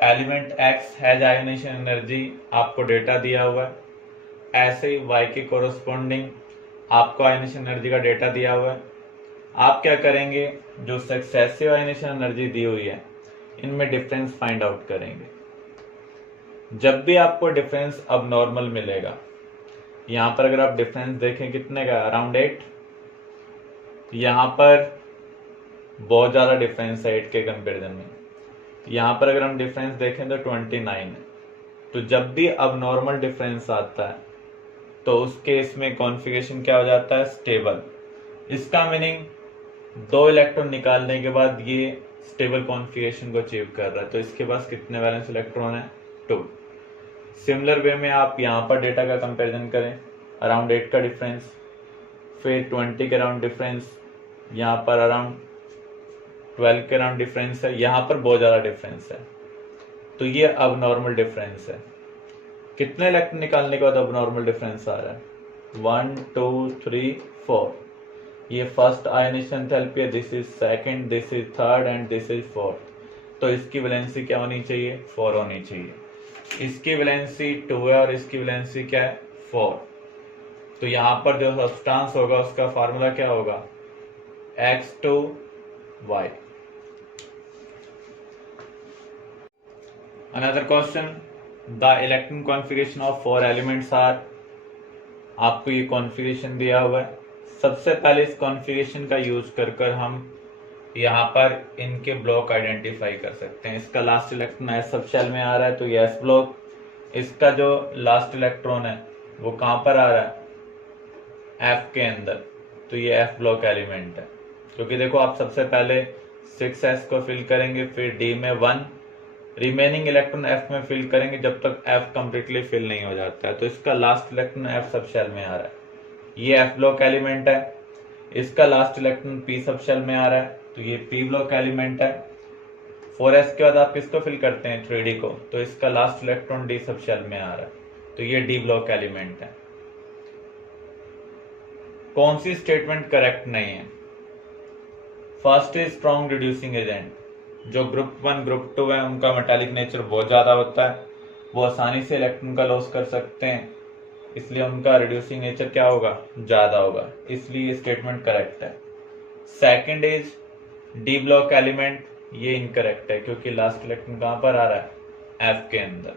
Element X has ionisation energy, आपको data दिया हुआ है। ऐसे ही वाई के कोरस्पॉन्डिंग आपको आयोनाइजेशन एनर्जी का डेटा दिया हुआ है। आप क्या करेंगे, जो सक्सेसिव आयोनाइजेशन एनर्जी दी हुई है इनमें डिफरेंस फाइंड आउट करेंगे। जब भी आपको डिफरेंस अब नॉर्मल मिलेगा, यहाँ पर अगर आप डिफरेंस देखें कितने का, अराउंड 8। यहाँ पर बहुत ज़्यादा डिफरेंस है 8 के कंपेरिजन में। यहाँ पर अगर हम डिफरेंस देखें तो 29 है। तो जब भी अब नॉर्मल डिफरेंस आता है तो उस केस में कॉन्फ़िगरेशन क्या हो जाता है, स्टेबल। इसका मीनिंग 2 इलेक्ट्रॉन निकालने के बाद ये स्टेबल कॉन्फ़िगरेशन को अचीव कर रहा है। तो इसके पास कितने वैलेंस इलेक्ट्रॉन है, 2। सिमिलर वे में आप यहाँ पर डेटा का कंपैरिजन करें, अराउंड 8 का डिफरेंस, फिर 20 के अराउंड डिफरेंस, यहाँ पर अराउंड 12 के अराउंड डिफरेंस है, यहाँ पर बहुत ज़्यादा डिफरेंस है। तो ये अब नॉर्मल डिफरेंस है। कितने इलेक्ट्रॉन निकालने के बाद अब नॉर्मल डिफरेंस आ रहा है, 1 2 3 4। ये फर्स्ट आयोनाइजेशन एंथैल्पी है, this is second, this is third and this is fourth. तो इसकी वैलेंसी क्या होनी चाहिए, 4 होनी चाहिए। इसकी वैलेंसी 2 है और इसकी वैलेंसी क्या है, 4। तो यहाँ पर जो सब्सटेंस होगा उसका फार्मूला क्या होगा, X2Y। Another question, the electron configuration of 4 elements are. आपको ये कॉन्फ़िगरेशन दिया हुआ है। सबसे पहले इस कॉन्फ़िगरेशन का यूज कर हम यहाँ पर इनके ब्लॉक आइडेंटिफाई कर सकते हैं। इसका last electron s sub shell में आ रहा है तो ये एस ब्लॉक। इसका जो लास्ट इलेक्ट्रॉन है वो कहाँ पर आ रहा है, एफ के अंदर, तो ये एफ ब्लॉक एलिमेंट है। क्योंकि देखो आप सबसे पहले 6s को फिल करेंगे, फिर डी में 1, रिमेनिंग इलेक्ट्रॉन एफ में फिल करेंगे जब तक एफ कंप्लीटली फिल नहीं हो जाता है। तो इसका last electron f sub shell में आ रहा है, ये एफ ब्लॉक एलिमेंट है। इसका last electron p sub shell में आ रहा है तो ये पी ब्लॉक एलिमेंट है। 4s के बाद आप किसको फिल करते हैं, 3d को, तो इसका last electron d sub shell में आ रहा है तो ये डी ब्लॉक एलिमेंट है। कौन सी स्टेटमेंट करेक्ट नहीं है, first is strong reducing agent. जो ग्रुप 1 ग्रुप 2 है उनका मेटालिक नेचर बहुत ज़्यादा होता है, वो आसानी से इलेक्ट्रॉन का लॉस कर सकते हैं, इसलिए उनका रिड्यूसिंग नेचर क्या होगा, ज़्यादा होगा, इसलिए ये स्टेटमेंट करेक्ट है। Second is D block element, ये इनकरेक्ट है क्योंकि लास्ट इलेक्ट्रॉन कहाँ पर आ रहा है, एफ के अंदर।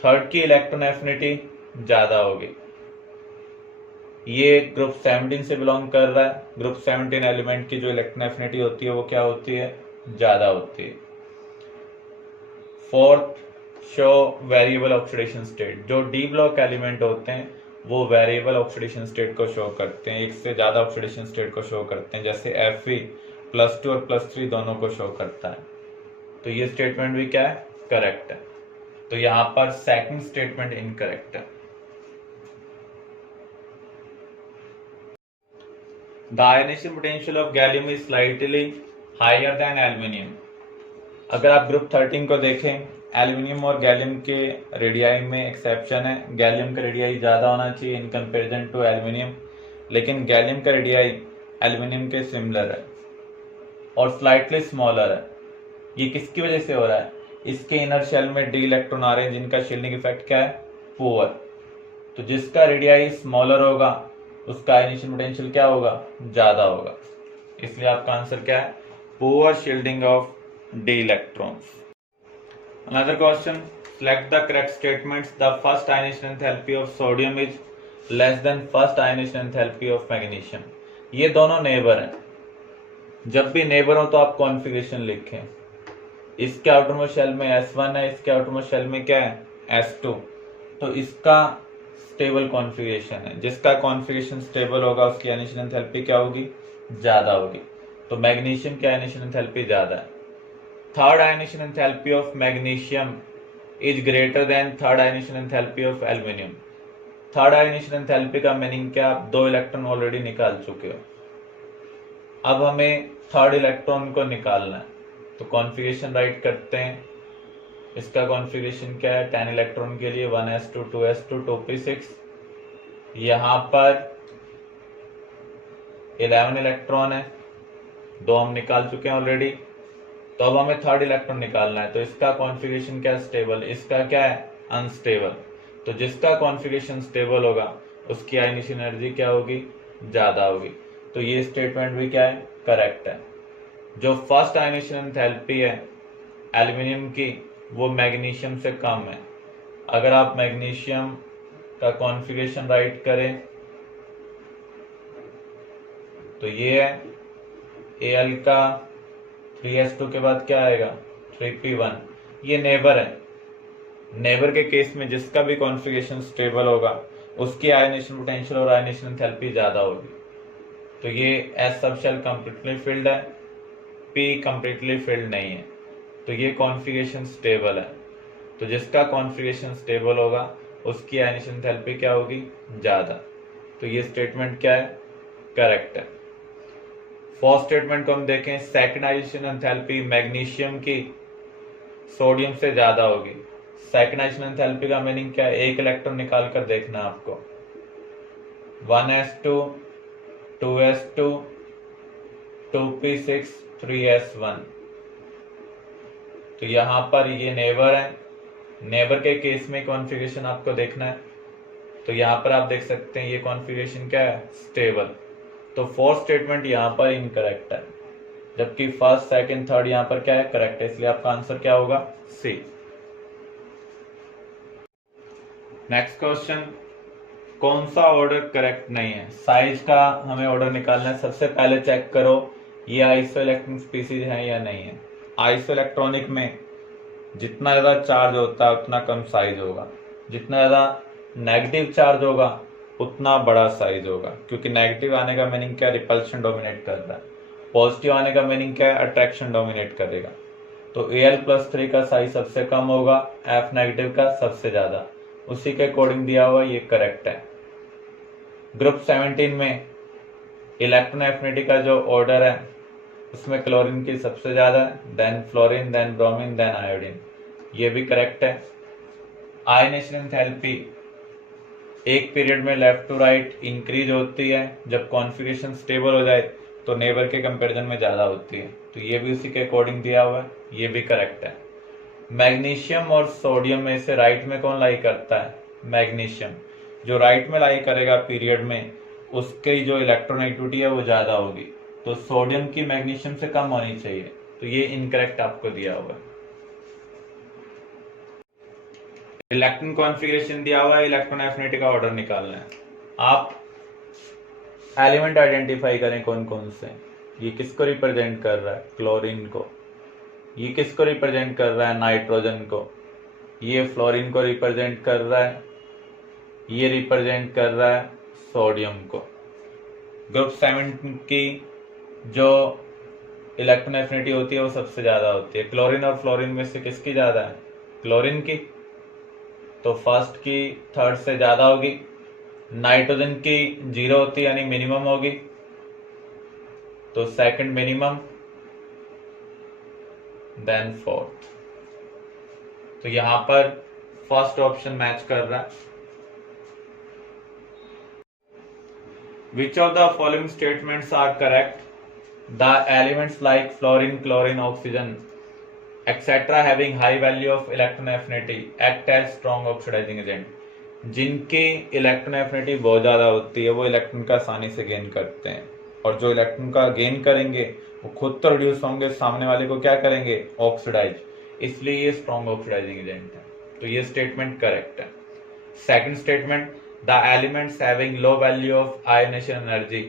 थर्ड की इलेक्ट्रॉन एफिनिटी ज़्यादा होगी, ये ग्रुप 17 से बिलोंग कर रहा है। ग्रुप 17 एलिमेंट की जो इलेक्ट्रॉन एफिनिटी होती है वो क्या होती है, ज्यादा होती है। Fourth, show variable oxidation state. जो डी ब्लॉक एलिमेंट होते हैं वो वेरिएबल ऑक्सीडेशन स्टेट को शो करते हैं, एक से ज्यादा ऑक्सीडेशन स्टेट को शो करते हैं, जैसे Fe +2 और +3 दोनों को शो करता है। तो ये स्टेटमेंट भी क्या है, करेक्ट है। तो यहां पर सेकंड स्टेटमेंट इनकरेक्ट है। The ionization potential of gallium is slightly higher than aluminium। अगर आप ग्रुप 13 को देखें, एल्यूमिनियम और गैलियम के रेडियाई में एक्सेप्शन है। गैलियम का रेडियाई ज़्यादा होना चाहिए इन कंपैरिजन टू एल्यूमिनियम, लेकिन गैलियम का रेडियाई एल्यूमिनियम के सिमिलर है और स्लाइटली स्मॉलर है। ये किसकी वजह से हो रहा है, इसके इनर शेल में डी इलेक्ट्रॉन आ रहे हैं जिनका शील्डिंग इफेक्ट क्या है, पुअर। तो जिसका रेडियाई स्मॉलर होगा उसका आयनाइजेशन पोटेंशियल क्या होगा, ज़्यादा होगा, इसलिए आपका आंसर क्या है, poor shielding of D electrons. Another question, select the correct statements। The first ionization enthalpy of sodium is less than first ionization enthalpy of magnesium। ये दोनों नेबर हैं, जब भी नेबर हो तो आप कॉन्फ़िगरेशन लिखें। इसके आउटरमोस्ट शेल में S1 है, इसके आउटरमोस्ट शेल में क्या है, S2। तो इसका स्टेबल कॉन्फ़िगरेशन है, जिसका कॉन्फ़िगरेशन स्टेबल होगा उसकी आयनाइजेशन एंथैल्पी क्या होगी, ज़्यादा होगी। तो मैग्नीशियम की आयनाइजेशन एंथैल्पी ज़्यादा है। Third ionisation enthalpy of magnesium is greater than third ionisation enthalpy of aluminium. Third ionisation enthalpy का मीनिंग क्या, आप 2 इलेक्ट्रॉन ऑलरेडी निकाल चुके हो, अब हमें थर्ड इलेक्ट्रॉन को निकालना है। तो कॉन्फ़िगरेशन राइट करते हैं। इसका कॉन्फ़िगरेशन क्या है, 10 इलेक्ट्रॉन के लिए 1s2 2s2 2p6। यहाँ पर 11 इलेक्ट्रॉन है, 2 हम निकाल चुके हैं ऑलरेडी। तो अब हमें थर्ड इलेक्ट्रॉन निकालना है, तो इसका कॉन्फ़िगरेशन क्या है, स्टेबल, इसका क्या है, अनस्टेबल। तो जिसका कॉन्फ़िगरेशन स्टेबल होगा उसकी आयनिशन एनर्जी क्या होगी, ज्यादा होगी। तो ये स्टेटमेंट भी क्या है, करेक्ट है। जो फर्स्ट आयनिशन एंथैल्पी है एल्यूमिनियम की वो मैग्नीशियम से कम है। अगर आप मैग्नीशियम का कॉन्फ़िगरेशन राइट करें तो ये है Al का 3s2 के बाद क्या आएगा, 3p1। ये नेबर है। नेबर के केस में जिसका भी कॉन्फ़िगरेशन स्टेबल होगा उसकी आयनेशन पोटेंशियल और आयनेशन एंथैल्पी ज्यादा होगी। तो ये s sub shell completely filled है, पी कंप्लीटली फिल्ड नहीं है, तो ये कॉन्फ़िगरेशन स्टेबल है। तो जिसका कॉन्फ़िगरेशन स्टेबल होगा उसकी आयनेशन एंथैल्पी क्या होगी, ज्यादा। तो ये स्टेटमेंट क्या है, करेक्ट है। फर्स्ट स्टेटमेंट को हम देखें, सेकंड आयनिशन एंथैल्पी मैग्नीशियम की सोडियम से ज्यादा होगी। सेकंड आयनिशन एंथैल्पी का मीनिंग क्या है, एक इलेक्ट्रॉन निकाल कर देखना आपको, 1s2 2s2 2p6 3s1। तो यहां पर ये नेबर है, नेबर के केस में कॉन्फ़िगरेशन आपको देखना है। तो यहां पर आप देख सकते हैं ये कॉन्फ़िगरेशन क्या है, स्टेबल। तो फोर्थ स्टेटमेंट यहाँ पर इनकरेक्ट है, जबकि फर्स्ट सेकंड थर्ड यहाँ पर क्या है, करेक्ट है। इसलिए आपका आंसर क्या होगा, सी। नेक्स्ट क्वेश्चन, कौन सा ऑर्डर करेक्ट नहीं है। साइज का हमें ऑर्डर निकालना है। सबसे पहले चेक करो ये आइसोइलेक्ट्रॉनिक स्पीसीज है या नहीं है। आइसोइलेक्ट्रॉनिक में जितना ज्यादा चार्ज होता है उतना कम साइज होगा, जितना ज्यादा नेगेटिव चार्ज होगा उतना बड़ा साइज होगा, क्योंकि नेगेटिव आने का मीनिंग क्या, रिपल्शन डोमिनेट कर रहा है। पॉजिटिव आने का मीनिंग क्या है, अट्रैक्शन डोमिनेट करेगा। तो Al+3 का साइज सबसे कम होगा, F नेगेटिव का सबसे ज्यादा, उसी के अकॉर्डिंग दिया हुआ, ये करेक्ट है। ग्रुप 17 में इलेक्ट्रॉन एफिनिटी का जो ऑर्डर है उसमें क्लोरीन की सबसे ज्यादा, then fluorine, then bromine, then iodine, ये भी करेक्ट है। आयनेशन एंथैल्पी एक पीरियड में लेफ्ट टू राइट इंक्रीज होती है, जब कॉन्फ़िगरेशन स्टेबल हो जाए तो नेबर के कंपैरिजन में ज्यादा होती है। तो ये भी उसी के अकॉर्डिंग दिया हुआ है, ये भी करेक्ट है। मैग्नीशियम और सोडियम में से राइट में कौन लाई करता है, मैग्नीशियम। जो राइट में लाई करेगा पीरियड में उसकी जो इलेक्ट्रोनेगेटिविटी है वो ज्यादा होगी, तो सोडियम की मैग्नीशियम से कम होनी चाहिए। तो ये इनकरेक्ट आपको दिया हुआ है। इलेक्ट्रॉन कॉन्फ़िगरेशन दिया हुआ है, इलेक्ट्रॉन एफिनिटी का ऑर्डर निकालना है। आप एलिमेंट आइडेंटिफाई करें कौन कौन से। ये किसको रिप्रेजेंट कर रहा है, क्लोरीन को। ये किसको रिप्रेजेंट कर रहा है, नाइट्रोजन को। ये फ्लोरीन को रिप्रेजेंट कर रहा है, ये रिप्रेजेंट कर रहा है सोडियम को। ग्रुप 7 की जो इलेक्ट्रॉन एफिनिटी होती है वो सबसे ज्यादा होती है। क्लोरीन और फ्लोरीन में से किसकी ज्यादा है, क्लोरीन की, तो फर्स्ट की थर्ड से ज्यादा होगी। नाइट्रोजन की 0 होती है यानी मिनिमम होगी, तो सेकंड मिनिमम, देन फोर्थ। तो यहां पर फर्स्ट ऑप्शन मैच कर रहा है। Which of the following statements are correct, the elements like fluorine, chlorine, oxygen etc having high value of electron affinity act as strong oxidizing agent। जिनकी electron affinity बहुत ज्यादा होती है वो इलेक्ट्रॉन का आसानी से गेन करते हैं, और जो इलेक्ट्रॉन का गेन करेंगे वो खुद तो रिड्यूस होंगे, सामने वाले को क्या करेंगे, ऑक्सीडाइज, इसलिए ये स्ट्रॉन्ग ऑक्सीडाइजिंग एजेंट है। तो ये स्टेटमेंट करेक्ट है। Second statement, the elements having low value of ionisation energy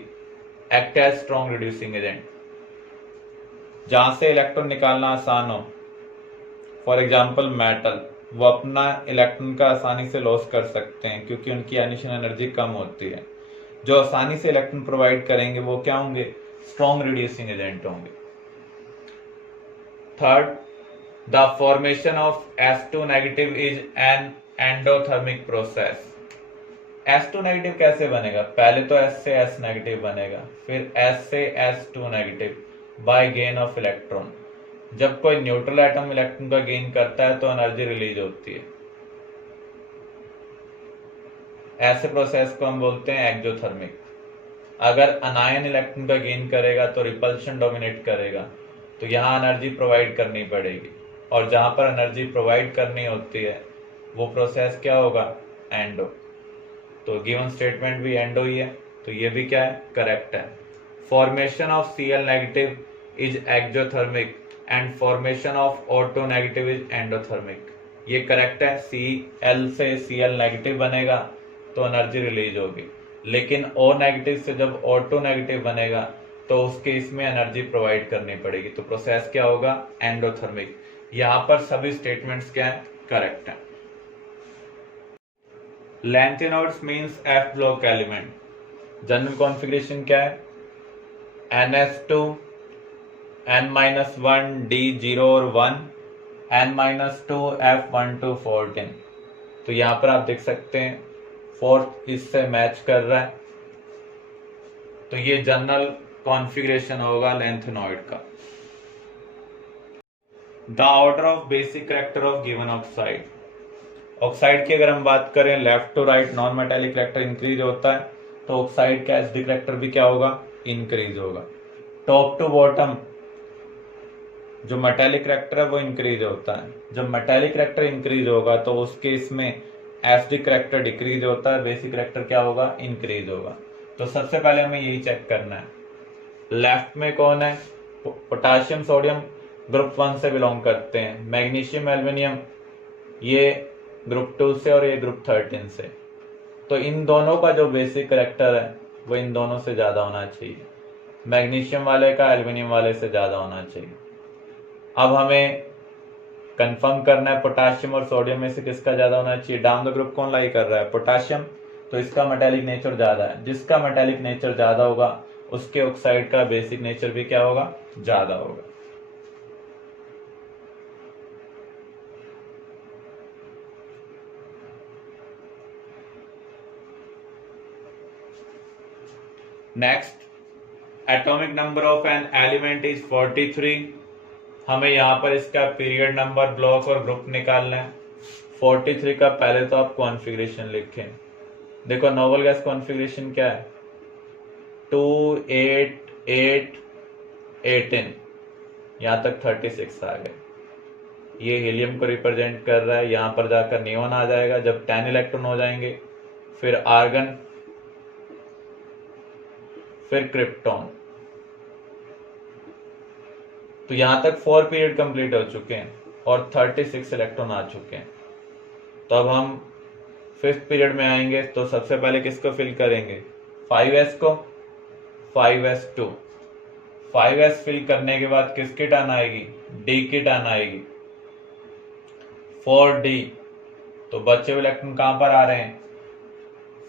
act as strong reducing agent. जहां से इलेक्ट्रॉन निकालना आसान हो, फॉर एग्जाम्पल मेटल, वो अपना इलेक्ट्रॉन का आसानी से लॉस कर सकते हैं क्योंकि उनकी आयनिशन एनर्जी कम होती है। जो आसानी से इलेक्ट्रॉन प्रोवाइड करेंगे वो क्या होंगे, स्ट्रॉन्ग रिड्यूसिंग एजेंट होंगे। Third, the formation of S2 negative is an endothermic process. S2 negative कैसे बनेगा, पहले तो S से S नेगेटिव बनेगा, फिर S से S2 negative by gain of electron. जब कोई न्यूट्रल एटम इलेक्ट्रॉन का गेन करता है तो एनर्जी रिलीज होती है। ऐसे प्रोसेस को हम बोलते हैं एक्सोथर्मिक। अगर अनायन इलेक्ट्रॉन का गेन करेगा तो रिपल्शन डोमिनेट करेगा, तो यहाँ एनर्जी प्रोवाइड करनी पड़ेगी, और जहाँ पर एनर्जी प्रोवाइड करनी होती है वो प्रोसेस क्या होगा, एंडो। तो गिवन स्टेटमेंट भी एंडो ही है, तो ये भी क्या है, करेक्ट है। Formation of Cl negative is exothermic and formation of O2 negative is endothermic. ये करेक्ट है, Cl से Cl नेगेटिव बनेगा तो एनर्जी रिलीज होगी, लेकिन O नेगेटिव से जब O2 नेगेटिव बनेगा तो उस केस में एनर्जी प्रोवाइड करनी पड़ेगी, तो प्रोसेस क्या होगा, एंडोथर्मिक। यहाँ पर सभी स्टेटमेंट्स क्या है, करेक्ट है। Lanthanoids means F block element. General configuration क्या है, NS2 N-1 D0 और 1 N-2 F12 14। तो यहाँ पर आप देख सकते हैं फोर्थ इससे मैच कर रहा है, तो ये जनरल कॉन्फ़िगरेशन होगा लैंथेनॉइड का। The order of basic character of given oxide. Oxide की अगर हम बात करें, left to right non metallic character increase होता है, तो ऑक्साइड का एसिडिक कैरेक्टर भी क्या होगा, इंक्रीज होगा। टॉप टू बॉटम जो मेटेलिक कैरेक्टर है वो इंक्रीज होता है। जब मेटेलिक कैरेक्टर इंक्रीज होगा तो उस केस में एसिडिक कैरेक्टर डिक्रीज होता है, बेसिक कैरेक्टर क्या होगा, इंक्रीज होगा। तो सबसे पहले हमें यही चेक करना है। लेफ्ट में कौन है, पोटाशियम सोडियम ग्रुप 1 से बिलोंग करते हैं, मैग्नीशियम एल्युमिनियम ये ग्रुप 2 से और ये ग्रुप 13 से। तो इन दोनों का जो बेसिक कैरेक्टर है वो इन दोनों से ज्यादा होना चाहिए, मैग्नीशियम वाले का एल्युमिनियम वाले से ज्यादा होना चाहिए। अब हमें कंफर्म करना है पोटाशियम और सोडियम में से किसका ज्यादा होना चाहिए। डाउन द ग्रुप कौन लाई कर रहा है, पोटाशियम, तो इसका मेटेलिक नेचर ज्यादा है। जिसका मेटेलिक नेचर ज्यादा होगा उसके ऑक्साइड का बेसिक नेचर भी क्या होगा, ज्यादा होगा। Next, atomic number of an element is 43। हमें यहाँ पर इसका पीरियड नंबर, ब्लॉक और ग्रुप निकालना है। 43 का पहले तो आप कॉन्फ़िगरेशन लिखें। देखो नोबल गैस कॉन्फ़िगरेशन क्या है, 2 8 8 18, यहाँ तक 36 आ गए। ये हीलियम को रिप्रेजेंट कर रहा है, यहाँ पर जाकर नियोन आ जाएगा जब 10 इलेक्ट्रॉन हो जाएंगे, फिर आर्गन, फिर क्रिप्टॉन। तो यहां तक 4 पीरियड कंप्लीट हो चुके हैं और 36 इलेक्ट्रॉन आ चुके हैं। तो अब हम 5th पीरियड में आएंगे, तो सबसे पहले किसको फिल करेंगे, 5s को, 5s2। 5s फिल करने के बाद किसकी टर्न आएगी, d की टर्न आएगी, 4d। तो बचे हुए इलेक्ट्रॉन कहां पर आ रहे हैं,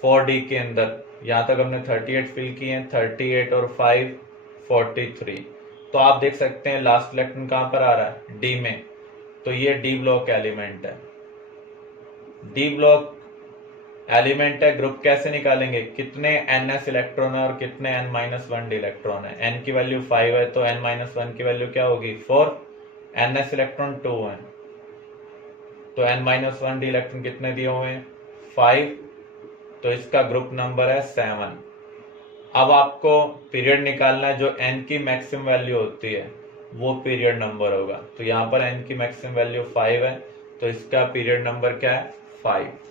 4d के अंदर। यहां तक हमने 38 फिल किए हैं, 38 और 5 43। तो आप देख सकते हैं लास्ट इलेक्ट्रॉन कहां पर आ रहा है, डी में, तो ये डी ब्लॉक एलिमेंट है। डी ब्लॉक एलिमेंट है, ग्रुप कैसे निकालेंगे, कितने ns इलेक्ट्रॉन है और कितने n-1d इलेक्ट्रॉन है। n की वैल्यू 5 है तो n-1 की वैल्यू क्या होगी, 4, ns इलेक्ट्रॉन 2 है, तो n-1d इलेक्ट्रॉन कितने दिए हुए हैं, 5, तो इसका ग्रुप नंबर है 7। अब आपको पीरियड निकालना है, जो n की मैक्सिमम वैल्यू होती है वो पीरियड नंबर होगा। तो यहाँ पर n की मैक्सिमम वैल्यू 5 है, तो इसका पीरियड नंबर क्या है, 5।